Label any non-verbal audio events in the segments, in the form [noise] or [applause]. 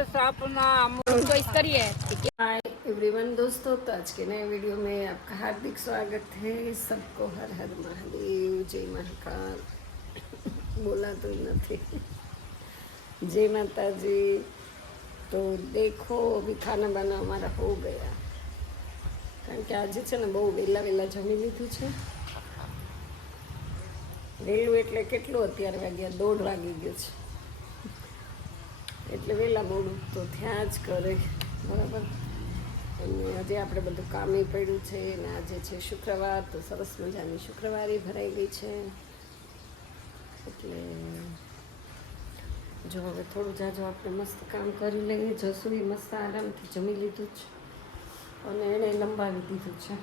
अपना चॉइस करिए hi everyone दोस्तों तो आज के नए वीडियो में आपका हार्दिक स्वागत है सबको हर हर महादेव जय महाकाल बोला तो નથી जय माता जी तो देखो अभी खाना बना हमारा हो गया કારણ કે આજે છે ને બહુ વહેલા વહેલા જમી લીધું છે વહેલું એટલે કેટલું અત્યારે વાગ્યા દોઢ વાગી ગયો છે એટલે વહેલા મોડું તો થયા જ કરે. બરાબર? અને આજે આપણે બધું કામે પડ્યું છે અને આજે છે શુક્રવાર, તો સરસ મજાની શુક્રવારે ભરાઈ ગઈ છે. એટલે જો હવે થોડું જાજો આપણે મસ્ત કામ કરી લઈએ. જશું એ મસ્ત આરામથી જમી લીધું છે અને એણે લંબાવી દીધું છે.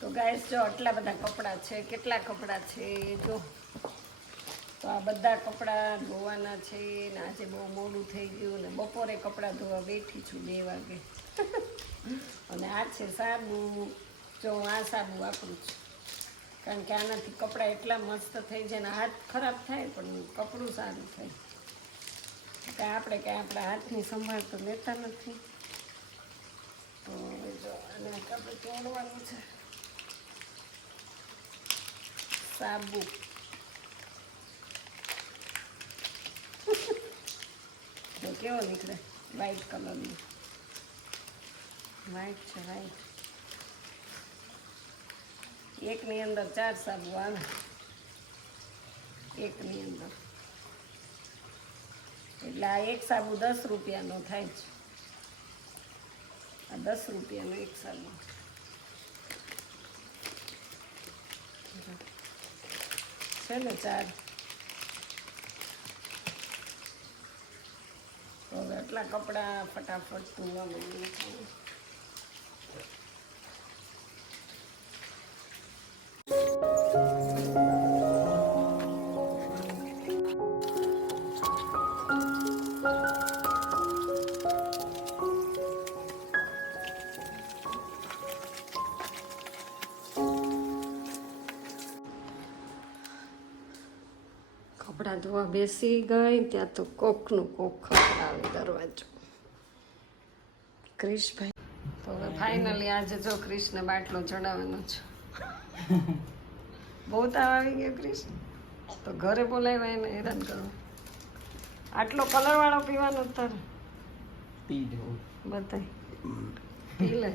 તો ગાય જો આટલા બધા કપડાં છે, કેટલા કપડાં છે, જો. તો આ બધા કપડાં ધોવાના છે ને આજે બહુ મોડું થઈ ગયું ને બપોરે કપડાં ધોવા બેઠી છું બે વાગે. અને આ છે સાબુ. જો હું આ સાબુ વાપરું છું. કારણ કે આનાથી કપડાં એટલા મસ્ત થઈ જાય ને હાથ ખરાબ થાય પણ કપડું સારું થાય. કે આપણે કાંઈ આપણા હાથની સંભાળ તો લેતા નથી. તો જો આને આપણે તોડવાનું છે. સાબુ. જો કેવો નીકળે? વ્હાઈટ કલરનો વ્હાઈટ છે વ્હાઈટ એકની અંદર ચાર સાબુ આવે. એકની અંદર. એટલે આ એક સાબુ દસ રૂપિયાનો થાય છે. આ દસ રૂપિયાનો એક સાબુ. છે ને ચાર? હવે આટલા કપડાં ફટાફટ ધોવા માંડું છું બેસી ગઈ ત્યાં તો કોકનું કોક ખખડાવે દરવાજો. ક્રિશભાઈ. તો હવે ફાઇનલી આજે જો ક્રિશને બાટલો ચડાવવાનો છે. બહુ તાવ આવી ગયો ક્રિશ. તો ઘરે બોલાવ્યા એને હેરાન કરો આટલો કલર વાળો પીવાનો તારે. પી જો બતાય. પી લે.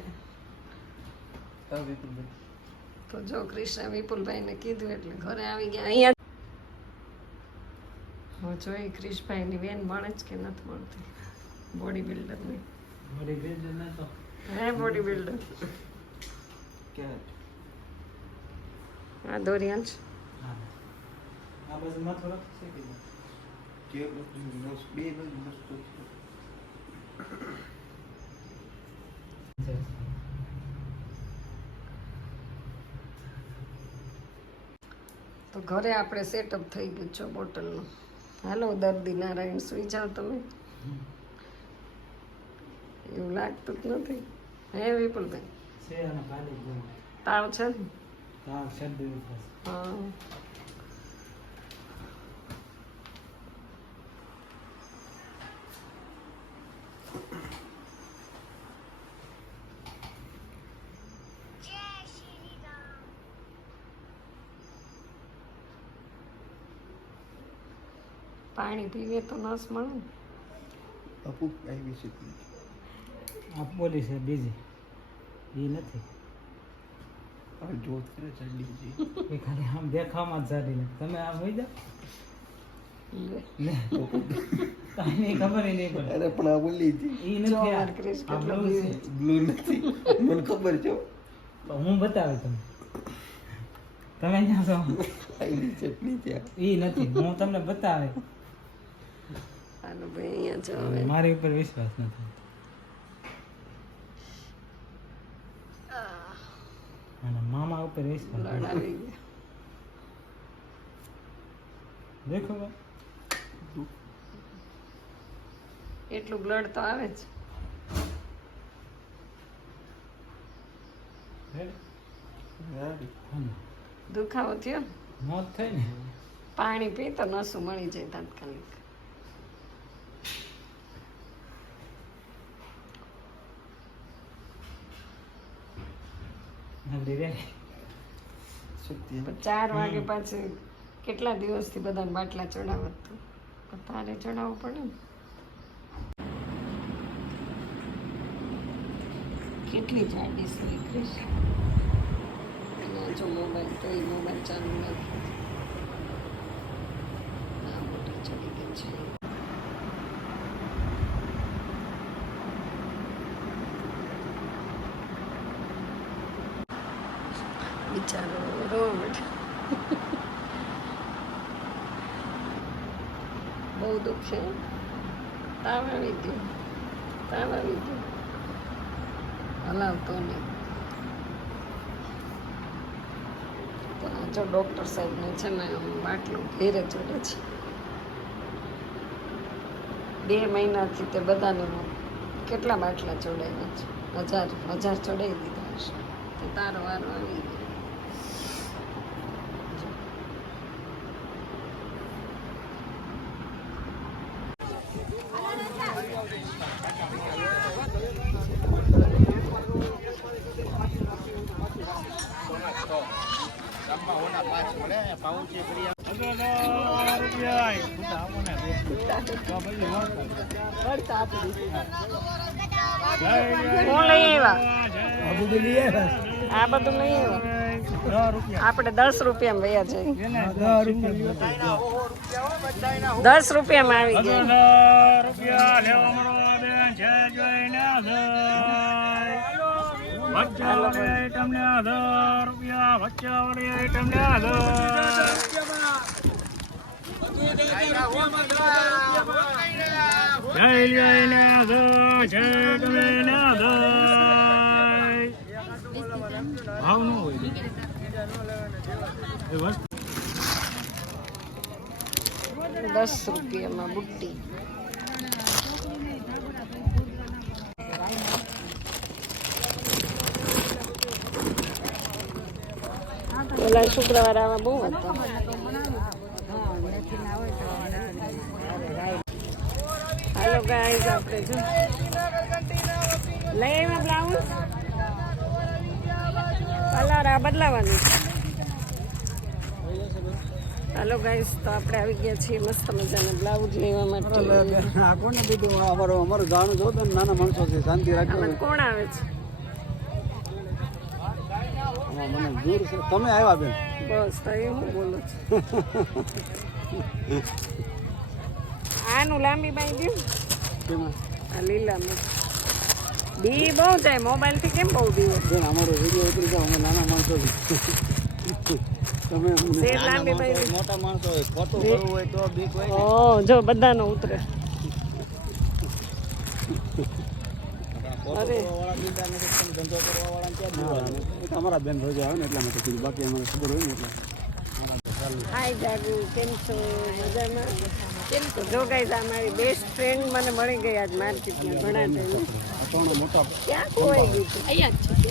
તો જો કૃષ્ણ વિપુલભાઈને કીધું એટલે ઘરે આવી ગયા. અહીંયા હું જોઈ ક્રિશભાઈની બેન મળે જ કે નથી મળતી? બોડી બિલ્ડરની બોડી બિલ્ડર ને તો. હે બોડી બિલ્ડર આ દોરિયાંશ હા. આ બાજુમાં થોડોક છે કે કે બધું બે બધું મસ્ત છે. તો ઘરે આપણે સેટઅપ થઈ ગયું છે બોટલનું. હાલો દર્દી નારાયણ સુઈ જાઓ તમે. એવું લાગતું જ નથી. હે વિપુલભાઈ? તાવ છે ને? તાવ છે હા. પાણી પીવે તો નસ મળે ને. અપુ આવી છે આ પોલીસ છે બીજી. એ નથી. હવે જોત કરે ચડી એ ખાલી આમ દેખાવામાં જ નથી. તમે આમ હોઈ જાઓ. ખબર નહીં પડે. અરે પણ આ બોલી હતી. બ્લુ નથી. મને ખબર છે તો હું બતાવે તમને. તમે ત્યાં છો? ચટણી ત્યાં એ નથી. હું તમને બતાવે. હાલો ભાઈ અહીંયા જો હવે મારી ઉપર વિશ્વાસ નથી. અને મામા ઉપર વિશ્વાસ બ્લડ આવી ગયા દેખો એટલું બ્લડ તો આવે જ? દુખાવો થયો? મોત થઈ ને. પાણી પી તો નસું મળી જાય તાત્કાલિક ચાર વાગે પાછી કેટલા દિવસથી બધાને બાટલા ચડાવત પણ તારે ચડાવવું પડે ને. કેટલી જાડી છે ક્રિશ. જો મોબાઈલ તો એ મોબાઈલ ચાલુ નથી. ચડી ગઈ છે બિચારો રોવા માંડ્યો બહુ દુઃખ છે? તાવ આવી ગયો તાવ આવી ગયો હલાવતો નહીં જો ડૉક્ટર સાહેબને છે ને બાટલું ઘેરે ચડે છે. બે મહિનાથી તે બધાને કેટલા બાટલા ચડાવ્યા છે? હજાર હજાર ચડાવી દીધા હશે. તો તારો વારો આવી આ બધું નહીં આપણે દસ રૂપિયામાં વયા જઈએ. દસ રૂપિયામાં આવી ગયા. રૂપિયા વચ્ચે વડે તમને હજાર રૂપિયા વચ્ચે વડે તમને જય જઈને છે જોઈને ભાવનું હોય દસ રૂપિયામાં બુટ્ટી. પેલા શુક્રવાર આવા બહુ હતો. હાલો ગાઈઝ આપણે જો. લઈ આવ્યા બ્લાઉઝ કલર આ બદલાવાનું. હાલો ગાઈસ તો આપણે આવી ગયા છીએ મસ્ત મજાના બ્લાઉઝ લેવા માટે. કોને કીધું અમારો અમારું ગાણું જો નાના માણસો છે. શાંતિ રાખજો. કોણ આવે છે? મને દૂર છે. તમે આવ્યા બેન? બસ તો એ હું બોલું આનું લાંબી બાઈ દઉં આ લીલા લીલામાં બી બહુ જાય મોબાઈલથી કેમ બહુ દિવસ બેન અમારો વીડિયો ઉતરી જાવ અમે નાના માણસો તમે મોટા માણસો હોય ખોટું કરવું હોય તો બીક હોય જો બધાનો ઉતરે. અરે વાળા બીજા નથી પણ ધંધો કરવા વાળા ક્યાં હા, એ તો અમારા બેન રોજો આવે ને એટલા માટે કીધું બાકી અમને ખબર હોય ને એટલે હાય જાગુ કેમ છો? મજામાં? કેમ છો? જો ગાઈઝ આ મારી બેસ્ટ ફ્રેન્ડ મને મળી ગઈ આજ માર્કેટમાં ઘણા ટાઈમ મોટા ક્યાં ખોવાઈ તું? અહીંયા જ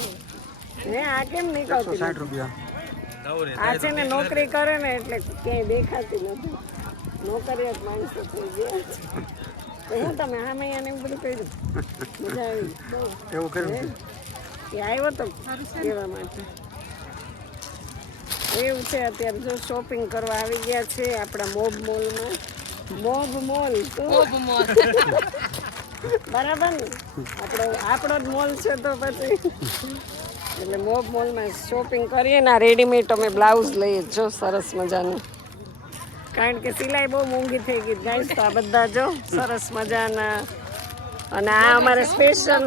હે આ કેમ નીકળતી સાઠ? રૂપિયા આ છે ને નોકરી કરે ને એટલે ક્યાંય દેખાતી નથી. નોકરી માણસો થઈ ગયા. છે. હું તમે આમે મહિયા એવું બધું કર્યું. મજા આવી. એવું કર્યું? એ આવ્યો તો કહેવા માટે? એવું છે અત્યારે જો શોપિંગ કરવા આવી ગયા છે આપણા મોબ મોલમાં. Mob mall mob mall. [laughs] બરાબર ને? આપણો આપણો જ મોલ છે તો પછી. એટલે મોબ મોલમાં શોપિંગ કરીએ ને રેડીમેડ અમે બ્લાઉઝ લઈએ. જો સરસ મજાનું. કારણ કે સિલાઈ બહુ મોંઘી થઈ ગઈ ગાઈસ તો આ બધા જો સરસ મજાના. અને આ અમારે સ્પેશિયલ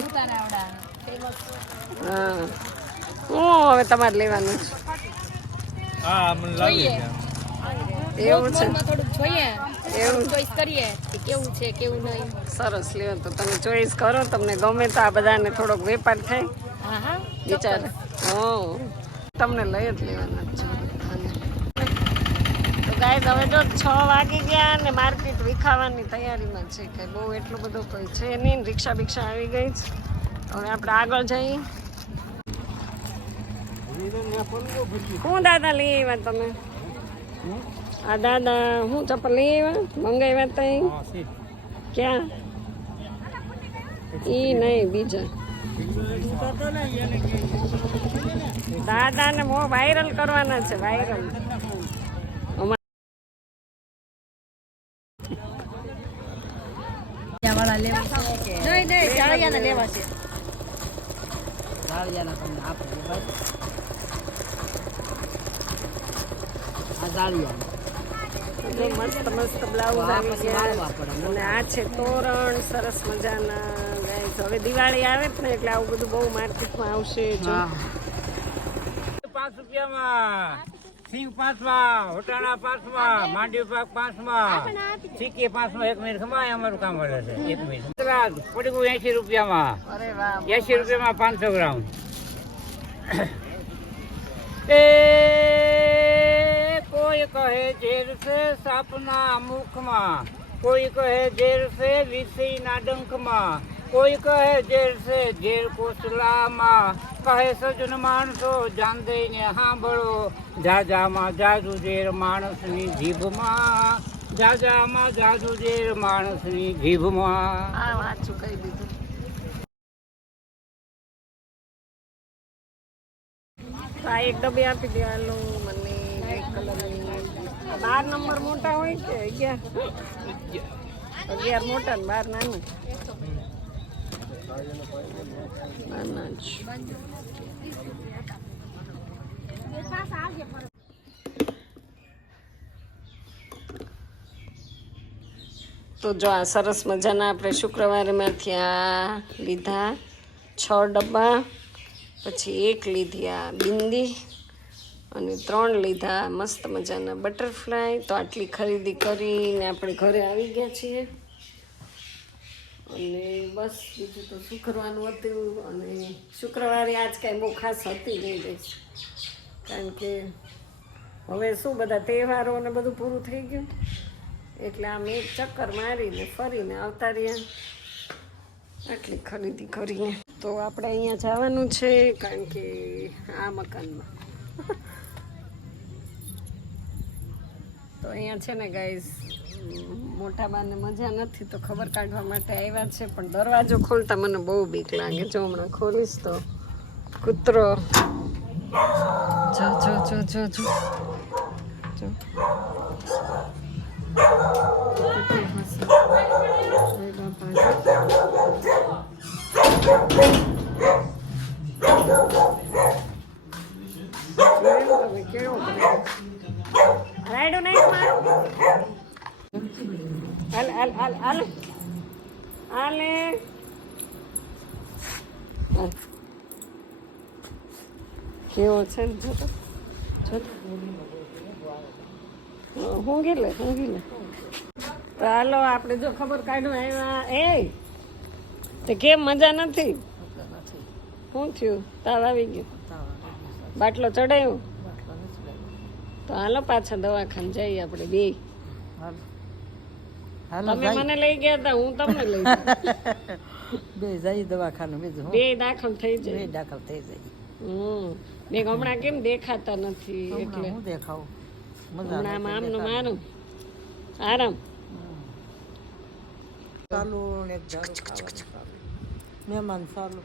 હા. હું હવે તમારે લેવાનું હા મને છે. એવું છે. એવું. ચોઈસ કરીએ કે કેવું છે કેવું નહીં. સરસ લ્યો તો તમે ચોઈસ કરો તમને ગમે તો આ બધાને થોડોક વેપાર થાય. હા હા વિચાર. હો. તમને લઈ જ લેવાના જ છે. ગાઈઝ હવે જો છ વાગી ગયા ને માર્કેટ વિખાવાની તૈયારીમાં છે કે બહુ એટલું બધું કોઈ છે નહીં. રિક્ષા બિક્ષા આવી ગઈ છે. હવે આપણે આગળ જઈએ. હું દાદા લઈ આવ્યા તમે? આ દાદા હું ચપ્પલ લઈ આવ્યા? મંગાવ્યા તઈ? ક્યાં? ઈ નહીં, બીજા. દાદાને બહુ વાયરલ કરવાના છે વાયરલ નહીં નહીં ચાળિયાને લેવા છે. જાળિયાના તમને આપે ભાઈ. આ જાળિયા જો મસ્ત મસ્ત બ્લાઉઝ આવી ગયા. અને આ છે તોરણ સરસ મજાના. ગાઈસ હવે દિવાળી આવે જ ને એટલે આવું બધું બહુ માર્કેટમાં આવશે જો. પાંચ રૂપિયામાં. સિંગ પાંચમાં હોટાણા પાંચમાં માંડવી પાક પાંચમાં ચીકી પાંચમાં એક મિનિટ સમાય અમારું કામ કરે છે. એક મિનિટ. પડી એસી રૂપિયામાં. એસી રૂપિયામાં પાંચસો ગ્રામ. એ કોઈ કહે ઝેર છે સાપના મુખમાં કોઈ કહે ઝેર છે વિષયના ડંખમાં. કોઈ કહે ઝેર છે ઝેર કોસલામાં. કહે સજન માણસો જાન દઈને સાંભળો જાજામાં જાજુ ઝેર માણસની જીભમાં. જાજામાં જાજુ ઝેર માણસની જીભમાં. આ એક ડબ્બી આપી દે મને બાર નંબર મોટા હોય કે અગિયાર? અગિયાર મોટા ને બાર નાનું? તો જો આ સરસ મજાના આપણે શુક્રવારમાંથી આ લીધા છ ડબ્બા, પછી એક લીધી આ બિંદી અને ત્રણ લીધા મસ્ત મજાના બટરફ્લાય. તો આટલી ખરીદી કરીને આપણે ઘરે આવી ગયા છીએ. અને બસ બીજું તો શું કરવાનું હતું અને શુક્રવારે આજ કાંઈ બહુ ખાસ હતી નહીં કારણ કે હવે શું બધા તહેવારો ને બધું પૂરું થઈ ગયું. એટલે આમ એક ચક્કર મારીને, ફરીને આવતા રહ્યા. આટલી ખરીદી કરીને તો આપણે અહીંયા જવાનું છે કારણ કે આ મકાનમાં. [laughs] તો અહીંયા છે ને ગાઈસ મોટા બાને મજા નથી તો ખબર કાઢવા માટે આવ્યા છે, પણ દરવાજો ખોલતા મને બહુ બીક લાગે જો હમણાં ખોલીશ તો કૂતરો જો જો જો જો જો જો. બાપા. હાલ. હાલ. હાલ હાલે કેવો છે ને ઊંઘી લે ઊંઘી લે. તો હાલો, આપણે જો ખબર કાઢવા આવ્યા. એ, તે કેમ મજા નથી? શું થયું? તાવ આવી ગયો. બાટલો ચડાયો? તો હાલો પાછા દવાખાને જઈએ આપણે બે તમે મને લઈ ગયા હતા હું તમને લઈ [laughs] બે જાય દવાખાનું બીજું બે દાખલ થઈ જાય. દાખલ થઈ જાય. હમ. મેં હમણાં કેમ દેખાતા નથી એટલે. હું દેખાવું? હમણાં આમ આમનું મારું આરામ. ચાલુ ને મહેમાન ચાલુ.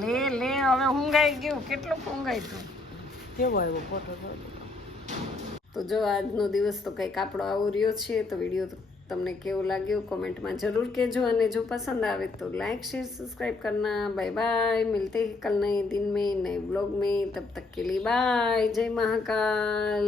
લે લે હવે ઊંઘાઈ ગયું. કેટલું ઊંઘાઈ તું કેવો આવ્યો ફોટો તો જો આજનો દિવસ તો કંઈક આપણો આવો રહ્યો છે તો વીડિયો તમને કેવું લાગ્યું કોમેન્ટમાં જરૂર કહેજો અને જો પસંદ આવે તો લાइक शेयर सब्सक्राइब करना बाय बाय मिलते हैं कल नए दिन में नए ब्लॉग में तब तक के लिए बाय जय महाकाल